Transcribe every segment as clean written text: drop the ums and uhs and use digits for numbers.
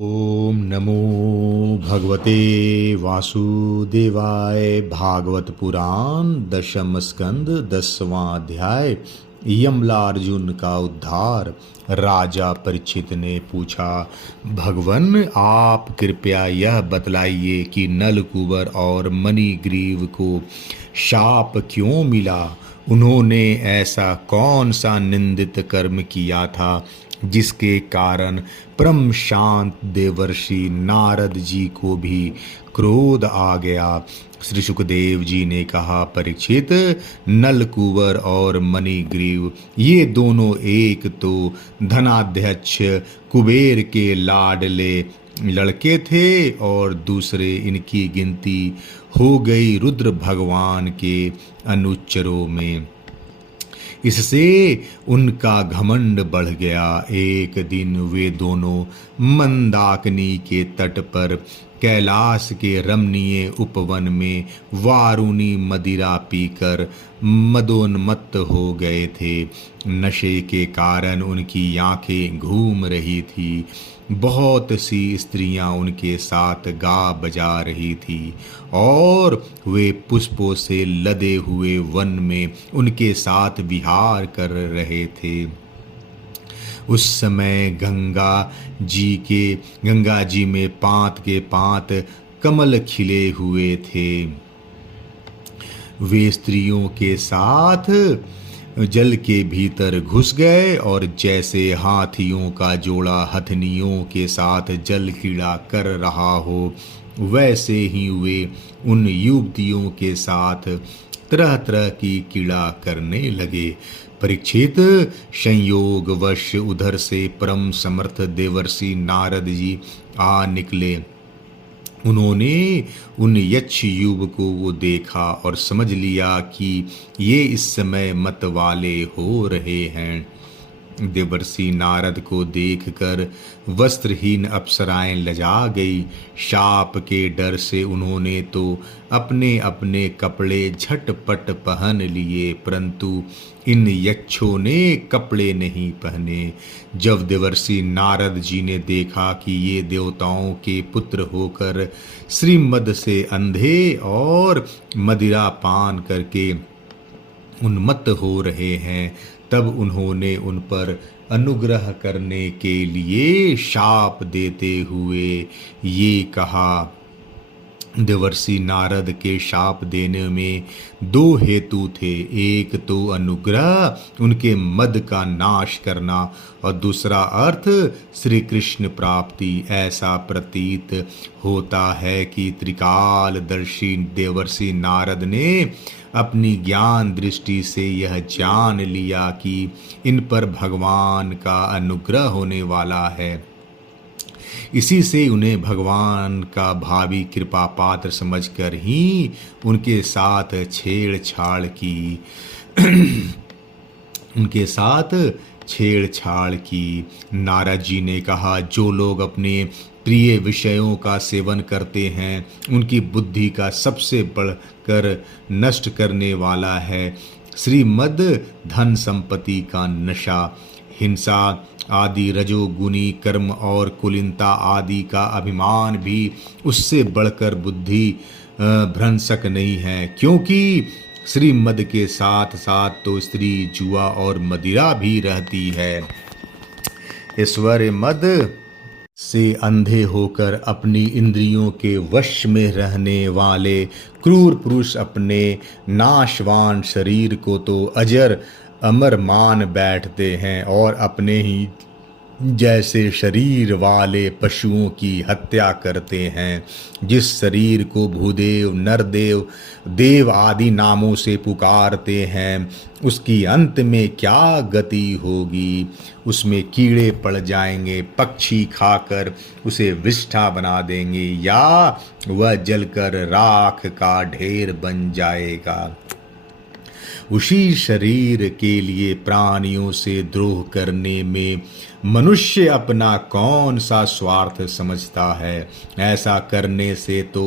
ओम नमो भगवते वासुदेवाय। भागवत पुराण दशम स्कंद 10वां अध्याय। यमला अर्जुन का उद्धार। राजा परीक्षित ने पूछा, भगवन आप कृपया यह बतलाइए कि नलकुबर और मणिग्रीव को शाप क्यों मिला। उन्होंने ऐसा कौन सा निंदित कर्म किया था जिसके कारण परम शांत देवर्षि नारद जी को भी क्रोध आ गया। श्री सुखदेव जी ने कहा, परीक्षित, नलकुबर और मणिग्रीव ये दोनों एक तो धनाध्यक्ष कुबेर के लाडले लड़के थे और दूसरे इनकी गिनती हो गई रुद्र भगवान के अनुचरों में। इससे उनका घमंड बढ़ गया। एक दिन वे दोनों मंदाकिनी के तट पर कैलाश के रमणीय उपवन में वारुणी मदिरा पीकर मदोन्मत्त हो गए थे। नशे के कारण उनकी आंखें घूम रही थी। बहुत सी स्त्रियां उनके साथ गा बजा रही थी और वे पुष्पों से लदे हुए वन में उनके साथ विहार कर रहे थे। उस समय गंगा जी में पांत के पांत कमल खिले हुए थे। वे स्त्रियों के साथ जल के भीतर घुस गए और जैसे हाथियों का जोड़ा हथनियों के साथ जल क्रीड़ा कर रहा हो, वैसे ही वे उन युवतियों के साथ तरह तरह की क्रीड़ा करने लगे। परीक्षित, संयोगवश उधर से परम समर्थ देवर्षि नारद जी आ निकले। उन्होंने उन यक्ष युवकों को देखा और समझ लिया कि ये इस समय मत वाले हो रहे हैं। देवर्षि नारद को देखकर वस्त्रहीन अप्सराएं लजा गई। शाप के डर से उन्होंने तो अपने अपने कपड़े झटपट पहन लिए, परंतु इन यक्षों ने कपड़े नहीं पहने। जब देवर्षि नारद जी ने देखा कि ये देवताओं के पुत्र होकर श्रीमद से अंधे और मदिरा पान करके उन्मत्त हो रहे हैं, तब उन्होंने उन पर अनुग्रह करने के लिए शाप देते हुए ये कहा। देवर्षि नारद के शाप देने में दो हेतु थे। एक तो अनुग्रह, उनके मद का नाश करना, और दूसरा अर्थ श्री कृष्ण प्राप्ति। ऐसा प्रतीत होता है कि त्रिकालदर्शी देवर्षि नारद ने अपनी ज्ञान दृष्टि से यह जान लिया कि इन पर भगवान का अनुग्रह होने वाला है। इसी से उन्हें भगवान का भावी कृपा पात्र समझकर ही उनके साथ छेड़छाड़ की नारद जी ने कहा, जो लोग अपने प्रिय विषयों का सेवन करते हैं, उनकी बुद्धि का सबसे बढ़कर नष्ट करने वाला है श्रीमद धन संपत्ति का नशा। हिंसा आदि रजोगुनी कर्म और कुलीनता आदि का अभिमान भी उससे बढ़कर बुद्धि भ्रंशक नहीं है, क्योंकि श्रीमद के साथ साथ तो स्त्री, जुआ और मदिरा भी रहती है। ऐश्वर्य मद से अंधे होकर अपनी इंद्रियों के वश में रहने वाले क्रूर पुरुष अपने नाशवान शरीर को तो अजर अमर मान बैठते हैं और अपने ही जैसे शरीर वाले पशुओं की हत्या करते हैं। जिस शरीर को भूदेव, नरदेव, देव आदि नामों से पुकारते हैं, उसकी अंत में क्या गति होगी। उसमें कीड़े पड़ जाएंगे, पक्षी खाकर उसे विष्ठा बना देंगे, या वह जलकर राख का ढेर बन जाएगा। उसी शरीर के लिए प्राणियों से द्रोह करने में मनुष्य अपना कौन सा स्वार्थ समझता है। ऐसा करने से तो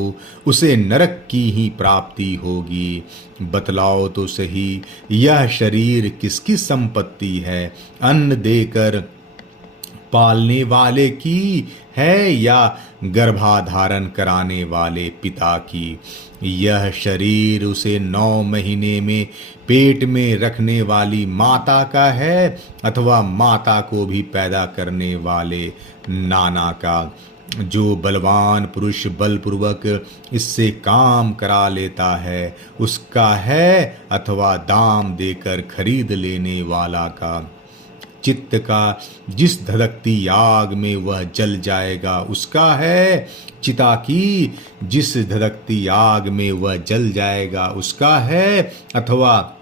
उसे नरक की ही प्राप्ति होगी। बतलाओ तो सही, यह शरीर किसकी संपत्ति है? अन्न देकर पालने वाले की है या गर्भाधारण कराने वाले पिता की। यह शरीर उसे 9 महीने में पेट में रखने वाली माता का है अथवा माता को भी पैदा करने वाले नाना का। जो बलवान पुरुष बलपूर्वक इससे काम करा लेता है उसका है अथवा दाम देकर खरीद लेने वाला का। चित्त का जिस धधकती आग में वह जल जाएगा उसका है, चिता की जिस धधकती आग में वह जल जाएगा उसका है, अथवा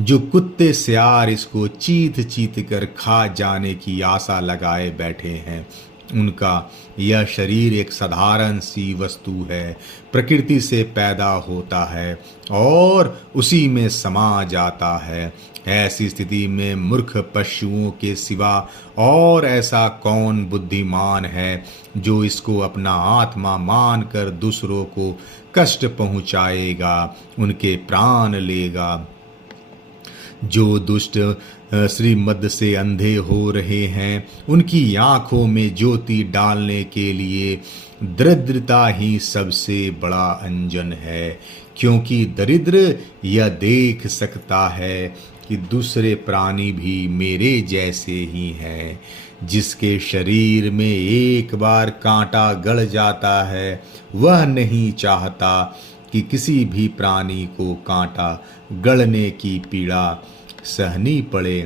जो कुत्ते सियार इसको चीत चीत कर खा जाने की आशा लगाए बैठे हैं उनका। यह शरीर एक साधारण सी वस्तु है, प्रकृति से पैदा होता है और उसी में समा जाता है। ऐसी स्थिति में मूर्ख पशुओं के सिवा और ऐसा कौन बुद्धिमान है जो इसको अपना आत्मा मानकर दूसरों को कष्ट पहुंचाएगा, उनके प्राण लेगा। जो दुष्ट श्रीमद से अंधे हो रहे हैं उनकी आंखों में ज्योति डालने के लिए दरिद्रता ही सबसे बड़ा अंजन है, क्योंकि दरिद्र यह देख सकता है कि दूसरे प्राणी भी मेरे जैसे ही हैं। जिसके शरीर में एक बार कांटा गड़ जाता है वह नहीं चाहता कि किसी भी प्राणी को कांटा गड़ने की पीड़ा सहनी पड़े,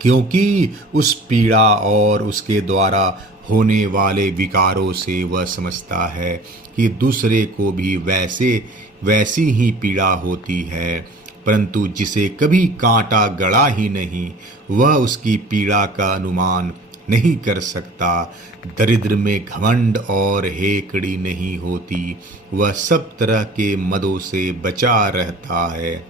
क्योंकि उस पीड़ा और उसके द्वारा होने वाले विकारों से वह समझता है कि दूसरे को भी वैसी ही पीड़ा होती है। परंतु जिसे कभी कांटा गड़ा ही नहीं वह उसकी पीड़ा का अनुमान नहीं कर सकता। दरिद्र में घमंड और हेकड़ी नहीं होती, वह सब तरह के मदों से बचा रहता है,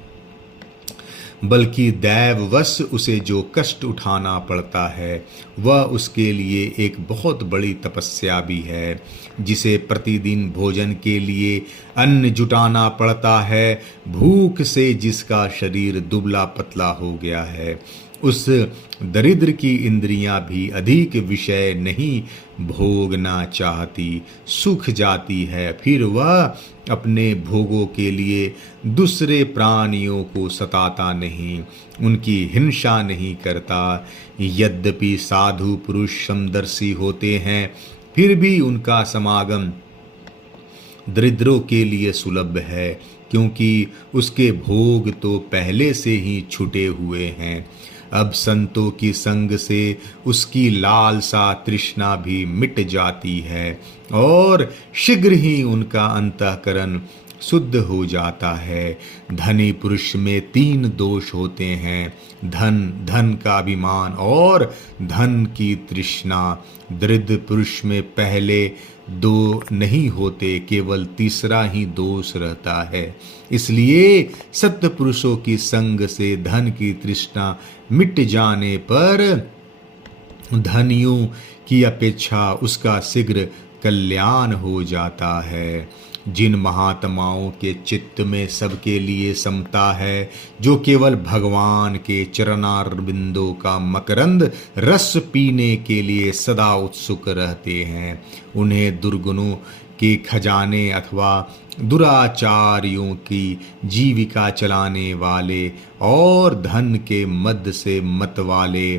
बल्कि दैववश उसे जो कष्ट उठाना पड़ता है वह उसके लिए एक बहुत बड़ी तपस्या भी है। जिसे प्रतिदिन भोजन के लिए अन्न जुटाना पड़ता है, भूख से जिसका शरीर दुबला पतला हो गया है, उस दरिद्र की इंद्रियां भी अधिक विषय नहीं भोगना चाहती, सूख जाती है। फिर वह अपने भोगों के लिए दूसरे प्राणियों को सताता नहीं, उनकी हिंसा नहीं करता। यद्यपि साधु पुरुष समदर्शी होते हैं फिर भी उनका समागम दरिद्रों के लिए सुलभ है, क्योंकि उसके भोग तो पहले से ही छुटे हुए हैं। अब संतों की संग से उसकी लालसा तृष्णा भी मिट जाती है और शीघ्र ही उनका अंतःकरण शुद्ध हो जाता है। धनी पुरुष में 3 दोष होते हैं, धन का अभिमान और धन की तृष्णा। दरिद्र पुरुष में पहले 2 नहीं होते, केवल तीसरा ही दोष रहता है। इसलिए सत्य पुरुषों की संग से धन की तृष्णा मिट जाने पर धनियों की अपेक्षा उसका शीघ्र कल्याण हो जाता है। जिन महात्माओं के चित्त में सबके लिए समता है, जो केवल भगवान के चरणारविंदों का मकरंद रस पीने के लिए सदा उत्सुक रहते हैं, उन्हें दुर्गुणों के खजाने अथवा दुराचारियों की जीविका चलाने वाले और धन के मद से मत वाले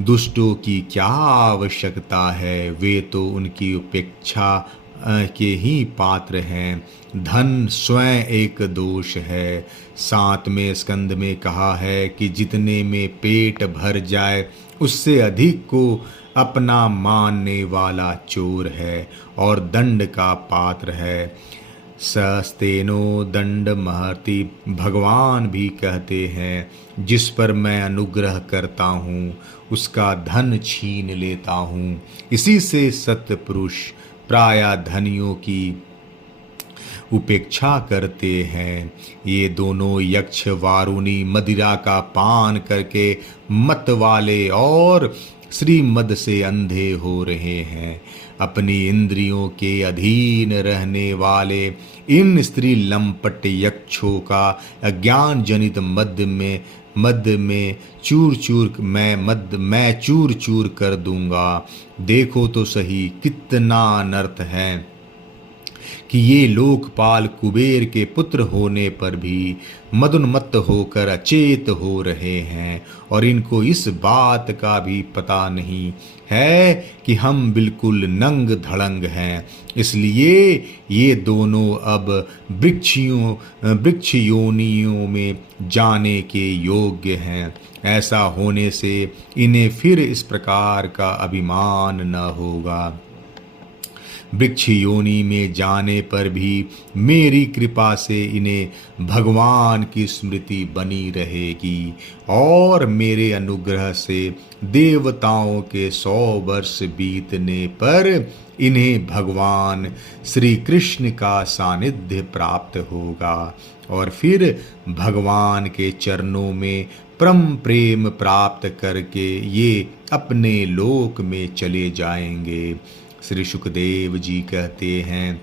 दुष्टों की क्या आवश्यकता है। वे तो उनकी उपेक्षा के ही पात्र हैं। धन स्वयं एक दोष है। 7वें स्कंद में कहा है कि जितने में पेट भर जाए उससे अधिक को अपना मानने वाला चोर है और दंड का पात्र है। सस्तेनो दंड महर्ति भगवान भी कहते हैं, जिस पर मैं अनुग्रह करता हूँ उसका धन छीन लेता हूँ। इसी से सत्य पुरुष प्रायः धनियों की उपेक्षा करते हैं। ये दोनों यक्ष वारुणी मदिरा का पान करके मत वाले और श्रीमद से अंधे हो रहे हैं। अपनी इंद्रियों के अधीन रहने वाले इन स्त्री लंपट यक्षों का अज्ञान जनित मद में मद में मैं चूर चूर कर दूंगा। देखो तो सही कितना अनर्थ है कि ये लोकपाल कुबेर के पुत्र होने पर भी मदोन्मत्त होकर अचेत हो रहे हैं, और इनको इस बात का भी पता नहीं है कि हम बिल्कुल नंग धड़ंग हैं। इसलिए ये दोनों अब वृक्ष योनियों में जाने के योग्य हैं। ऐसा होने से इन्हें फिर इस प्रकार का अभिमान न होगा। वृक्ष योनि में जाने पर भी मेरी कृपा से इन्हें भगवान की स्मृति बनी रहेगी, और मेरे अनुग्रह से देवताओं के 100 वर्ष बीतने पर इन्हें भगवान श्री कृष्ण का सानिध्य प्राप्त होगा, और फिर भगवान के चरणों में परम प्रेम प्राप्त करके ये अपने लोक में चले जाएंगे। श्री सुखदेव जी कहते हैं,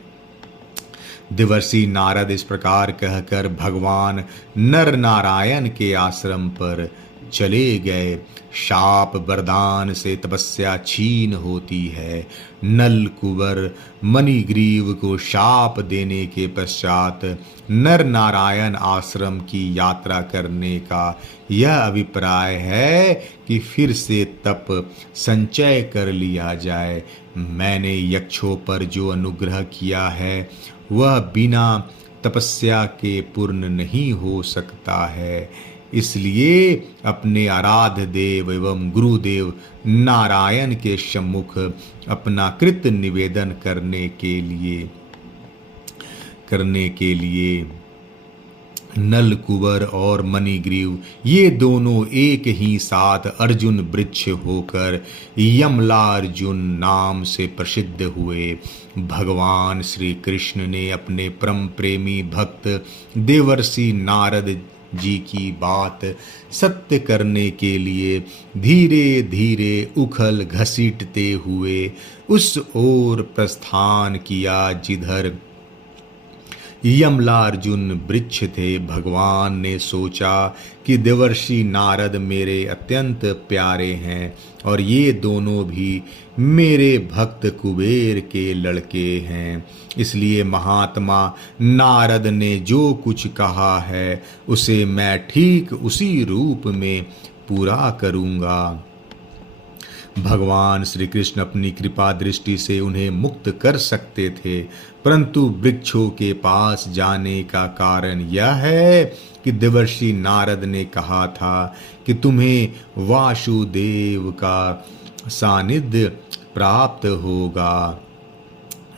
देवर्षि नारद इस प्रकार कहकर भगवान नर नारायण के आश्रम पर चले गए। शाप वरदान से तपस्या छीन होती है। नल कुंवर मणिग्रीव को शाप देने के पश्चात नर नारायण आश्रम की यात्रा करने का यह अभिप्राय है कि फिर से तप संचय कर लिया जाए। मैंने यक्षों पर जो अनुग्रह किया है वह बिना तपस्या के पूर्ण नहीं हो सकता है। इसलिए अपने आराध्य देव एवं गुरुदेव नारायण के सम्मुख अपना कृत निवेदन करने के लिए नल कुंवर और मणिग्रीव ये दोनों एक ही साथ अर्जुन वृक्ष होकर यमलार्जुन नाम से प्रसिद्ध हुए। भगवान श्री कृष्ण ने अपने परम प्रेमी भक्त देवर्षि नारद जी की बात सत्य करने के लिए धीरे धीरे उखल घसीटते हुए उस ओर प्रस्थान किया जिधर यमलार्जुन वृक्ष थे। भगवान ने सोचा कि देवर्षि नारद मेरे अत्यंत प्यारे हैं और ये दोनों भी मेरे भक्त कुबेर के लड़के हैं, इसलिए महात्मा नारद ने जो कुछ कहा है उसे मैं ठीक उसी रूप में पूरा करूँगा। भगवान श्री कृष्ण अपनी कृपा दृष्टि से उन्हें मुक्त कर सकते थे, परंतु वृक्षों के पास जाने का कारण यह है कि देवर्षि नारद ने कहा था कि तुम्हें वासुदेव का सानिध्य प्राप्त होगा।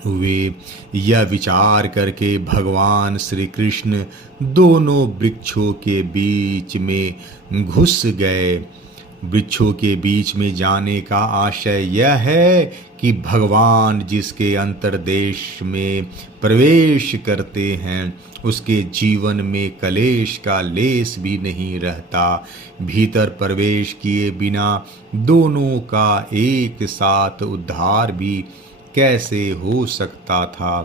वे यह विचार करके भगवान श्री कृष्ण दोनों वृक्षों के बीच में घुस गए। वृक्षों के बीच में जाने का आशय यह है कि भगवान जिसके अंतर्देश में प्रवेश करते हैं उसके जीवन में कलेश का लेस भी नहीं रहता। भीतर प्रवेश किए बिना दोनों का एक साथ उद्धार भी कैसे हो सकता था।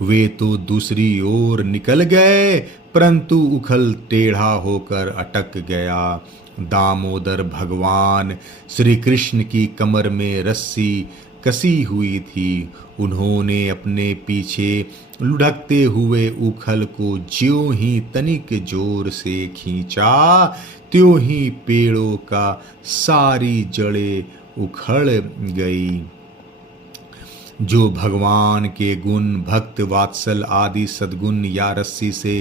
वे तो दूसरी ओर निकल गए, परंतु उखल टेढ़ा होकर अटक गया। दामोदर भगवान श्री कृष्ण की कमर में रस्सी कसी हुई थी। उन्होंने अपने पीछे लुढ़कते हुए उखल को ज्यों ही तनिक जोर से खींचा, त्यों ही पेड़ों का सारी जड़ें उखड़ गई। जो भगवान के गुण भक्त वात्सल आदि सद्गुण या रस्सी से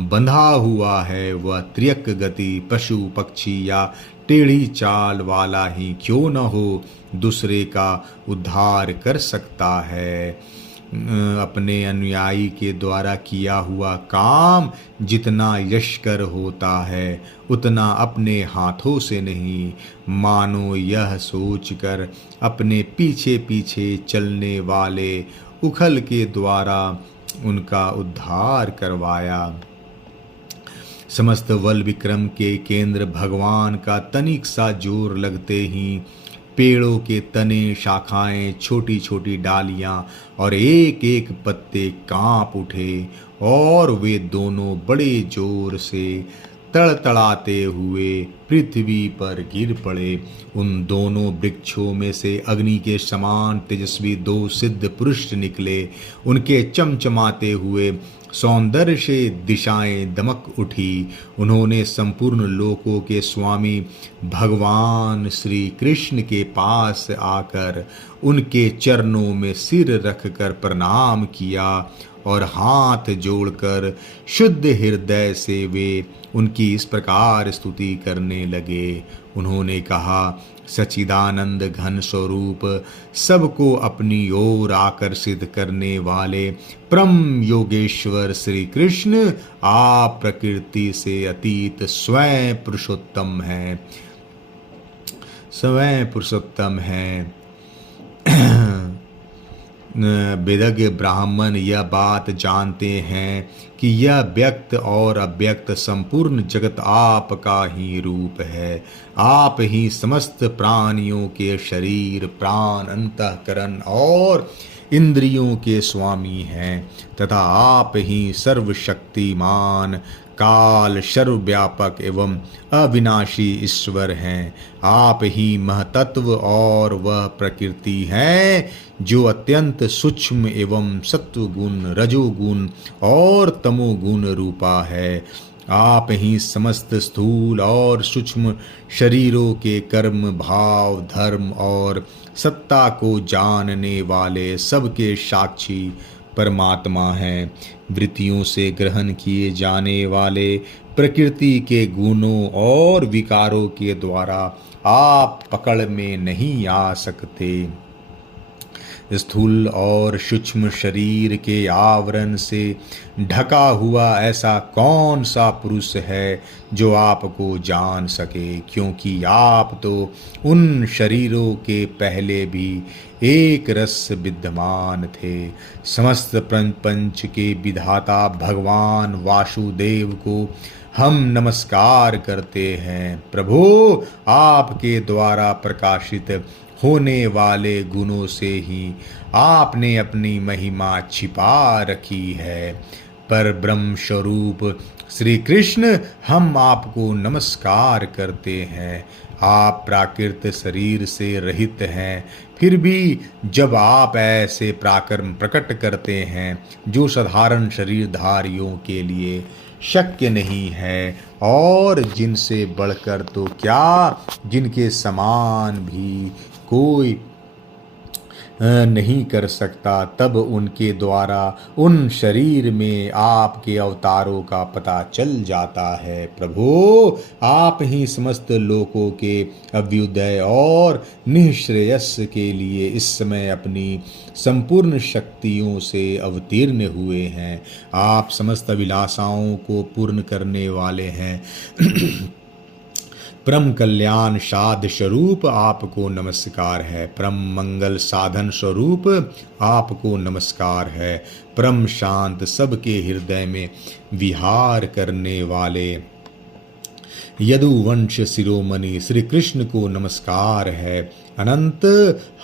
बंधा हुआ है वह त्रियक गति पशु पक्षी या टेढ़ी चाल वाला ही क्यों न हो दूसरे का उद्धार कर सकता है। अपने अनुयायी के द्वारा किया हुआ काम जितना यशकर होता है उतना अपने हाथों से नहीं। मानो यह सोचकर अपने पीछे पीछे चलने वाले उखल के द्वारा उनका उद्धार करवाया। समस्त बल विक्रम के केंद्र भगवान का तनिक सा जोर लगते ही पेड़ों के तने, शाखाएं, छोटी छोटी डालियां और एक एक पत्ते कांप उठे और वे दोनों बड़े जोर से तड़तड़ाते हुए पृथ्वी पर गिर पड़े। उन दोनों वृक्षों में से अग्नि के समान तेजस्वी दो सिद्ध पुरुष निकले। उनके चमचमाते हुए सौंदर्य से दिशाएं दमक उठी। उन्होंने संपूर्ण लोकों के स्वामी भगवान श्री कृष्ण के पास आकर उनके चरणों में सिर रखकर प्रणाम किया और हाथ जोड़कर शुद्ध हृदय से वे उनकी इस प्रकार स्तुति करने लगे। उन्होंने कहा, सच्चिदानंद घन स्वरूप, सबको अपनी ओर आकर्षित करने वाले परम योगेश्वर श्री कृष्ण, आप प्रकृति से अतीत स्वयं पुरुषोत्तम हैं, स्वयं पुरुषोत्तम हैं। वेदज्ञ ब्राह्मण यह बात जानते हैं कि यह व्यक्त और अव्यक्त संपूर्ण जगत आपका ही रूप है। आप ही समस्त प्राणियों के शरीर, प्राण, अंतःकरण और इंद्रियों के स्वामी हैं तथा आप ही सर्वशक्तिमान, काल, सर्वव्यापक एवं अविनाशी ईश्वर हैं। आप ही महतत्व और वह प्रकृति है जो अत्यंत सूक्ष्म एवं सत्वगुण, रजोगुण और तमोगुण रूपा है। आप ही समस्त स्थूल और सूक्ष्म शरीरों के कर्म, भाव, धर्म और सत्ता को जानने वाले सबके साक्षी परमात्मा हैं। वृत्तियों से ग्रहण किए जाने वाले प्रकृति के गुणों और विकारों के द्वारा आप पकड़ में नहीं आ सकते। स्थूल और सूक्ष्म शरीर के आवरण से ढका हुआ ऐसा कौन सा पुरुष है जो आपको जान सके, क्योंकि आप तो उन शरीरों के पहले भी एक रस विद्यमान थे। समस्त प्रपंच के विधाता भगवान वासुदेव को हम नमस्कार करते हैं। प्रभु, आपके द्वारा प्रकाशित होने वाले गुणों से ही आपने अपनी महिमा छिपा रखी है। पर ब्रह्म स्वरूप श्री कृष्ण, हम आपको नमस्कार करते हैं। आप प्राकृत शरीर से रहित हैं, फिर भी जब आप ऐसे पराक्रम प्रकट करते हैं जो साधारण शरीरधारियों के लिए शक्य नहीं है और जिनसे बढ़कर तो क्या, जिनके समान भी कोई नहीं कर सकता, तब उनके द्वारा उन शरीर में आपके अवतारों का पता चल जाता है। प्रभु, आप ही समस्त लोकों के अभ्युदय और निःश्रेयस के लिए इस समय अपनी संपूर्ण शक्तियों से अवतीर्ण हुए हैं। आप समस्त अभिलाषाओं को पूर्ण करने वाले हैं। परम कल्याण साध स्वरूप आपको नमस्कार है। परम मंगल साधन स्वरूप आपको नमस्कार है। परम शांत सबके हृदय में विहार करने वाले यदुवंश शिरोमणि श्री कृष्ण को नमस्कार है। अनंत,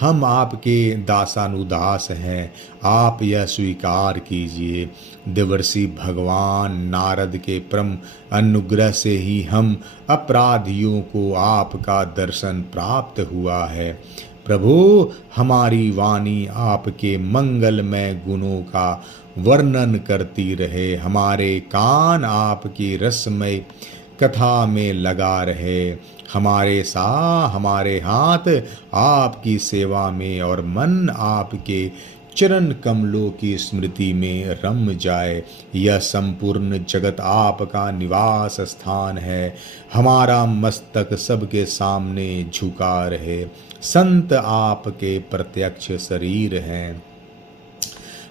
हम आपके दासानुदास हैं, आप यह स्वीकार कीजिए। देवर्षि भगवान नारद के परम अनुग्रह से ही हम अपराधियों को आपका दर्शन प्राप्त हुआ है। प्रभु, हमारी वाणी आपके मंगलमय गुणों का वर्णन करती रहे, हमारे कान आपकी रसमय कथा में लगा रहे, हमारे हाथ आपकी सेवा में और मन आपके चरण कमलों की स्मृति में रम जाए। यह संपूर्ण जगत आपका निवास स्थान है। हमारा मस्तक सबके सामने झुका रहे। संत आपके प्रत्यक्ष शरीर हैं,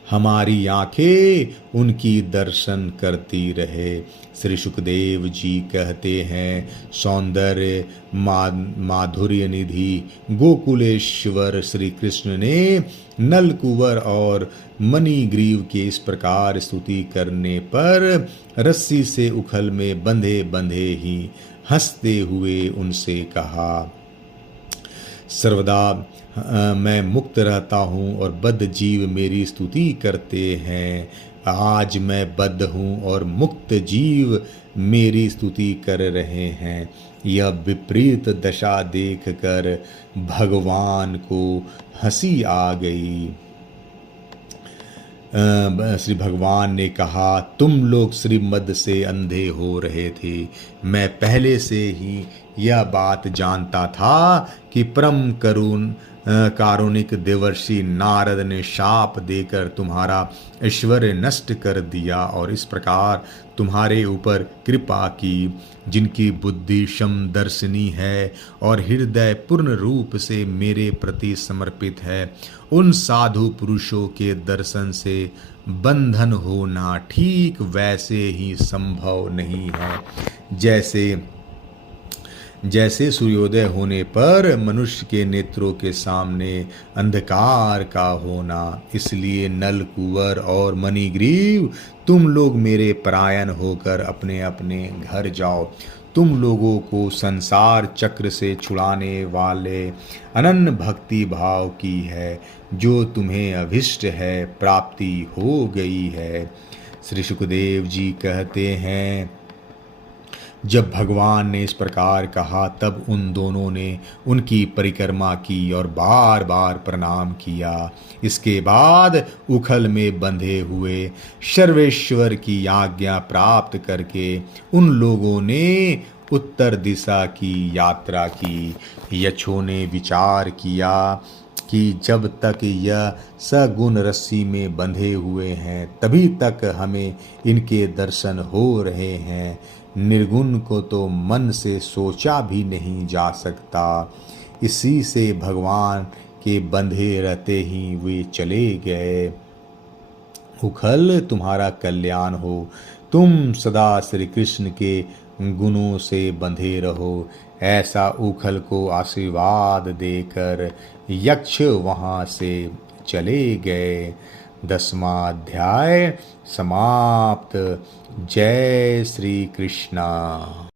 हमारी आंखें उनकी दर्शन करती रहे। श्री सुखदेव जी कहते हैं, सौंदर्य माधुर्य निधि गोकुलेश्वर श्री कृष्ण ने नलकुवर और मणिग्रीव के इस प्रकार स्तुति करने पर रस्सी से उखल में बंधे बंधे ही हंसते हुए उनसे कहा, सर्वदा मैं मुक्त रहता हूँ और बद्ध जीव मेरी स्तुति करते हैं। आज मैं बद्ध हूँ और मुक्त जीव मेरी स्तुति कर रहे हैं। यह विपरीत दशा देखकर भगवान को हंसी आ गई। श्री भगवान ने कहा, तुम लोग श्रीमद से अंधे हो रहे थे। मैं पहले से ही यह बात जानता था कि परम कारुणिक देवर्षि नारद ने शाप देकर तुम्हारा ऐश्वर्य नष्ट कर दिया और इस प्रकार तुम्हारे ऊपर कृपा की। जिनकी बुद्धि समदर्शिनी है और हृदय पूर्ण रूप से मेरे प्रति समर्पित है, उन साधु पुरुषों के दर्शन से बंधन होना ठीक वैसे ही संभव नहीं है जैसे सूर्योदय होने पर मनुष्य के नेत्रों के सामने अंधकार का होना। इसलिए नल, कुंवर और मणिग्रीव, तुम लोग मेरे परायण होकर अपने अपने घर जाओ। तुम लोगों को संसार चक्र से छुड़ाने वाले अनन्य भक्ति भाव की है जो तुम्हें अभिष्ट है प्राप्ति हो गई है। श्री सुखदेव जी कहते हैं, जब भगवान ने इस प्रकार कहा तब उन दोनों ने उनकी परिक्रमा की और बार बार प्रणाम किया। इसके बाद उखल में बंधे हुए सर्वेश्वर की आज्ञा प्राप्त करके उन लोगों ने उत्तर दिशा की यात्रा की। यक्षों ने विचार किया कि जब तक यह सगुण रस्सी में बंधे हुए हैं तभी तक हमें इनके दर्शन हो रहे हैं। निर्गुण को तो मन से सोचा भी नहीं जा सकता। इसी से भगवान के बंधे रहते ही वे चले गए। उखल, तुम्हारा कल्याण हो। तुम सदा श्री कृष्ण के गुणों से बंधे रहो। ऐसा उखल को आशीर्वाद देकर यक्ष वहां से चले गए। 10वां अध्याय समाप्त। जय श्री कृष्णा।